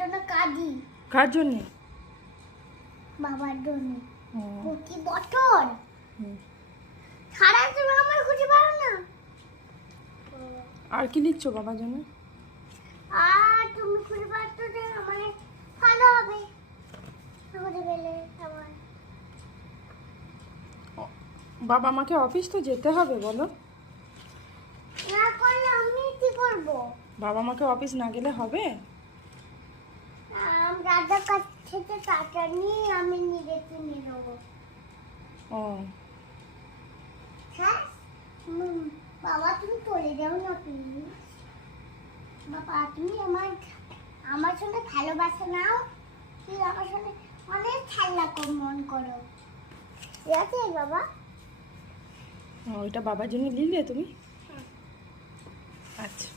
জন্য কাঁদি। কার জন্য? বাবার জন্য। কি বটল সারা তুমি আমার খুঁজে পারো না। আর কি লিখছো বাবার জন্য? আর তুমি খুঁজে পারতো যে মানে ভালো হবে খুঁজে পেলে আমার। বাবা আমাকে অফিস তো যেতে হবে, বলো। না করলে আমি কি করব? বাবা আমাকে অফিস না গেলে হবে? দাদার কাছ থেকে টাকা নিয়ে আমি নিজে কিনে নেবো। ও হ্যাঁ বাবা তুমি চলে যাও না প্লিজ। বাবা তুমি আমার সঙ্গে ভালোবাসা নাও, তুমি আমার সঙ্গে অনেক খেলা মন করো, ঠিক আছে বাবা? ওইটা বাবার জন্য লিখলে তুমি? আচ্ছা।